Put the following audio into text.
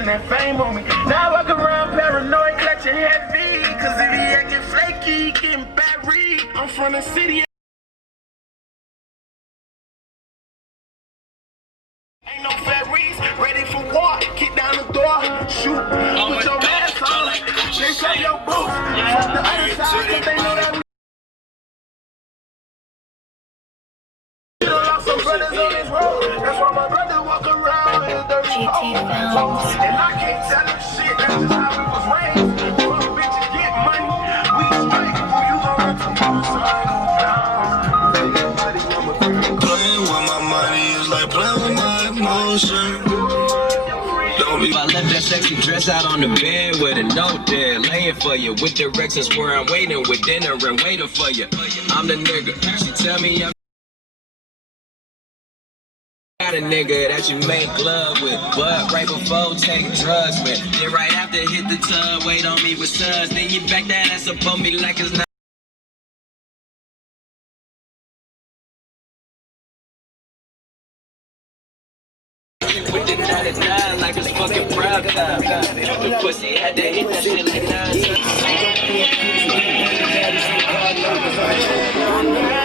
attention and fame on me. Now I walk around paranoid, clutching heavy. Cause if he acting flaky, he getting buried. I'm from the city. Ain't no ferries, ready for war. Kick down the door, shoot. Put your mask on, shake up your boots. Fuck the other side, cause they know that we lost some brothers on this road. That's why my brother walk around in a dirty hole. And I can't tell him shit, that's just how we was raised. Fuck bitches, get money, we straight. Who you gon' run to? So I ain't gon' Playing with my money is like playing with my emotion. I left that sexy dress out on the bed with a note there, laying for you. With directions where I'm waiting with dinner and waiting for you. I'm the nigga. She tell me I'm got a nigga that you make love with, but right before take drugs with. Then right after hit the tub, wait on me with suds. Then you back that ass up on me like it's not. With the 99 like it's fucking proud time. The pussy had to hit that shit like 9 times.